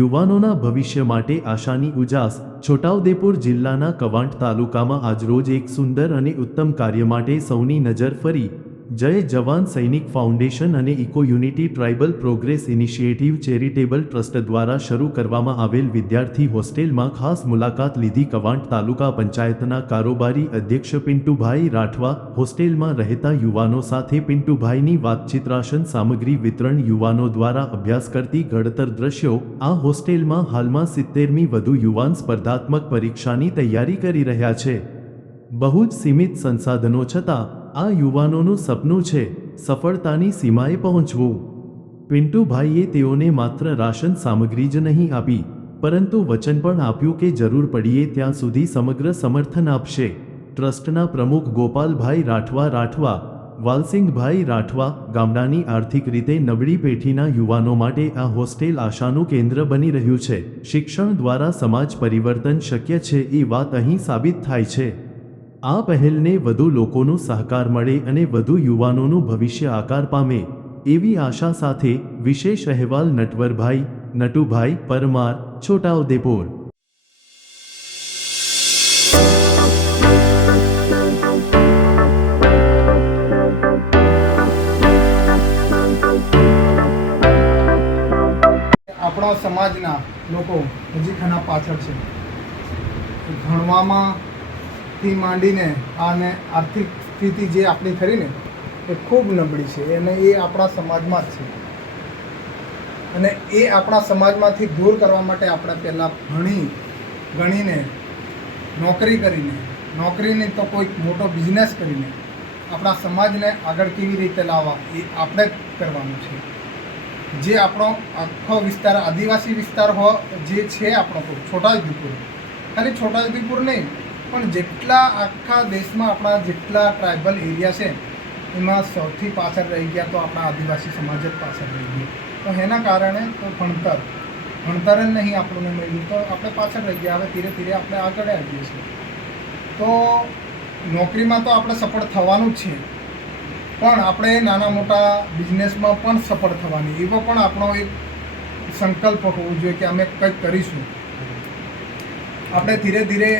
યુવાનોના ભવિષ્ય માટે આશાની ઉજાસ છોટાઉદેપુર જિલ્લાના કવાંટ તાલુકામાં આજરોજ એક સુંદર અને ઉત્તમ કાર્ય માટે સૌની નજર ફરી જય જવાન સૈનિક ફાઉન્ડેશન અને eco unity tribal progress initiative charitable trust દ્વારા શરૂ કરવામાં આવેલ વિદ્યાર્થી હોસ્ટેલમાં ખાસ મુલાકાત લીધી। કવાંટ તાલુકા પંચાયતના કારોબારી અધ્યક્ષ પિન્ટુભાઈ રાઠવા હોસ્ટેલમાં રહેતા યુવાનો સાથે પિન્ટુભાઈની વાતચીત, રાશન સામગ્રી વિતરણ, યુવાનો દ્વારા અભ્યાસ કરતી ઘડતર દ્રશ્યો। આ હોસ્ટેલમાં હાલમાં 70મી વધુ યુવાન સ્પર્ધાત્મક પરીક્ષાની તૈયારી કરી રહ્યા છે। બહુ જ સીમિત સંસાધનો છતાં આ યુવાનોનું સપનું છે સફળતાની સીમાએ પહોંચવું। પિન્ટુભાઈએ તેઓને માત્ર રાશન સામગ્રી જ નહીં આપી, પરંતુ વચન પણ આપ્યું કે જરૂર પડીએ ત્યાં સુધી સમગ્ર સમર્થન આપશે। ટ્રસ્ટના પ્રમુખ ગોપાલભાઈ રાઠવા વાલસિંગભાઈ રાઠવા ગામડાની આર્થિક રીતે નબળી પેઢીના યુવાનો માટે આ હોસ્ટેલ આશાનું કેન્દ્ર બની રહ્યું છે। શિક્ષણ દ્વારા સમાજ પરિવર્તન શક્ય છે એ વાત અહીં સાબિત થાય છે। આ પહેલને વધુ લોકોનો સહકાર મળે અને વધુ યુવાનોનું ભવિષ્ય આકાર પામે એવી આશા સાથે વિશેષ અહેવાલ નટુભાઈ પરમાર, છોટાઉદેપુર। આપણા સમાજના લોકો હજી ઘણા પાછળ છે। ભણવામાં થી માંડીને અને આર્થિક સ્થિતિ જે આપણી ખરી ને એ ખૂબ નબળી છે અને એ આપણા સમાજમાં જ છે। અને એ આપણા સમાજમાંથી દૂર કરવા માટે આપણે પહેલાં ગણીને નોકરી કરીને, નોકરીની તો કોઈક મોટો બિઝનેસ કરીને આપણા સમાજને આગળ કેવી રીતે લાવવા એ આપણે જ કરવાનું છે। જે આપણો આખો વિસ્તાર આદિવાસી વિસ્તાર જે છે આપણો છોટાઉદેપુર, ખાલી છોટાઉદેપુર નહીં પણ જેટલા આખા દેશમાં આપણા જેટલા ટ્રાઇબલ એરિયા છે એમાં સૌથી પાછળ રહી ગયા તો આપણા આદિવાસી સમાજ જ પાછળ રહી ગયો। તો એના કારણે તો ભણતર જ નહીં આપણને મળ્યું તો આપણે પાછળ રહી ગયા। હવે ધીરે ધીરે આપણે આગળ આવીએ છીએ તો નોકરીમાં તો આપણે સફળ થવાનું જ છે, પણ આપણે નાના મોટા બિઝનેસમાં પણ સફળ થવાની એવો પણ આપણો એક સંકલ્પ હોવો જોઈએ કે અમે કંઈક કરીશું। આપણે ધીરે ધીરે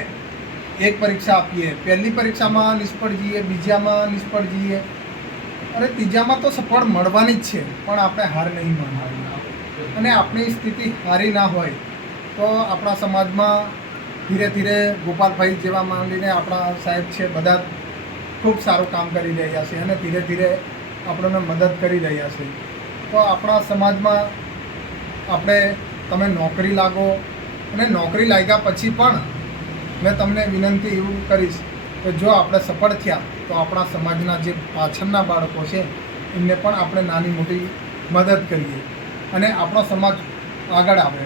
એક પરીક્ષા આપીએ, પહેલી પરીક્ષામાં નિષ્ફળ જઈએ, બીજામાં નિષ્ફળ જઈએ અને ત્રીજામાં તો સફળ મળવાની જ છે, પણ આપણે હાર નહીં માનવાની। અને આપણી સ્થિતિ સારી ના હોય તો આપણા સમાજમાં ધીરે ધીરે ગોપાલભાઈ જેવા માંડીને આપણા સાહેબ છે બધા ખૂબ સારું કામ કરી રહ્યા છે અને ધીરે ધીરે આપણને મદદ કરી રહ્યા છે। તો આપણા સમાજમાં તમે નોકરી લાગો અને નોકરી લાગ્યા પછી પણ મેં તમને વિનંતી એવું કરીશ કે જો આપણે સફળ થયા તો આપણા સમાજના જે પાછળના બાળકો છે એમને પણ આપણે નાની મોટી મદદ કરીએ અને આપણો સમાજ આગળ આવે।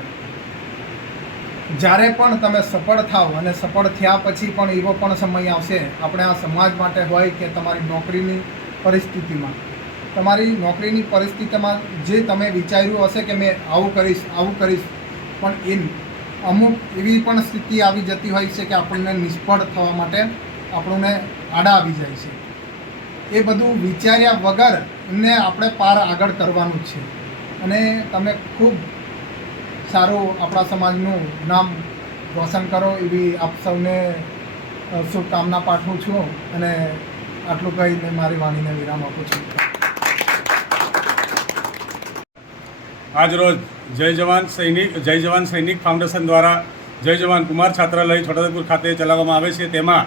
જ્યારે પણ તમે સફળ થાવ અને સફળ થયા પછી પણ એવો પણ સમય આવશે આપણે આ સમાજ માટે હોય કે તમારી નોકરીની પરિસ્થિતિમાં જે તમે વિચાર્યું હશે કે મેં આવું કરીશ પણ એ અમુક એવી પણ સ્થિતિ આવી જતી હોય છે કે આપણને નિષ્ફળ થવા માટે આપણને આડા આવી જાય છે। એ બધું વિચાર્યા વગર એમને આપણે પાર આગળ કરવાનું જ છે અને તમે ખૂબ સારું આપણા સમાજનું નામ રોશન કરો એવી આપ સૌને શુભકામના પાઠવું છું અને આટલું કહીને મારી વાણીને વિરામ આપું છું। આજરોજ જય જવાન સૈનિક ફાઉન્ડેશન દ્વારા જય જવાન કુમાર છાત્રાલય છોટાઉદેપુર ખાતે ચલાવવામાં આવે છે। તેમાં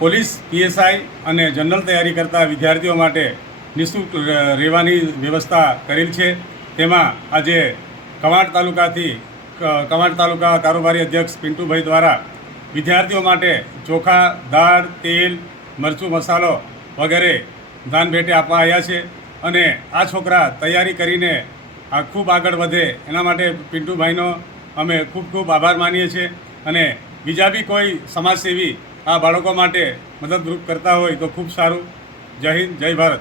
પોલીસ, PSI અને જનરલ તૈયારી કરતા વિદ્યાર્થીઓ માટે નિઃશુલ્ક રહેવાની વ્યવસ્થા કરેલ છે। તેમાં આજે કવાંટ તાલુકા કારોબારી અધ્યક્ષ પિન્ટુભાઈ દ્વારા વિદ્યાર્થીઓ માટે ચોખા, દાળ, તેલ, મરચું, મસાલો વગેરે દાન ભેટે આપવા આવ્યા છે અને આ છોકરા તૈયારી કરીને ખૂબ આગળ વધે એના માટે પિન્ટુભાઈનો અમે ખૂબ આભાર માનીએ છીએ અને બીજા બી કોઈ સમાજસેવી આ બાળકો માટે મદદરૂપ કરતા હોય તો ખૂબ સારું। જય હિન્દ, જય ભારત।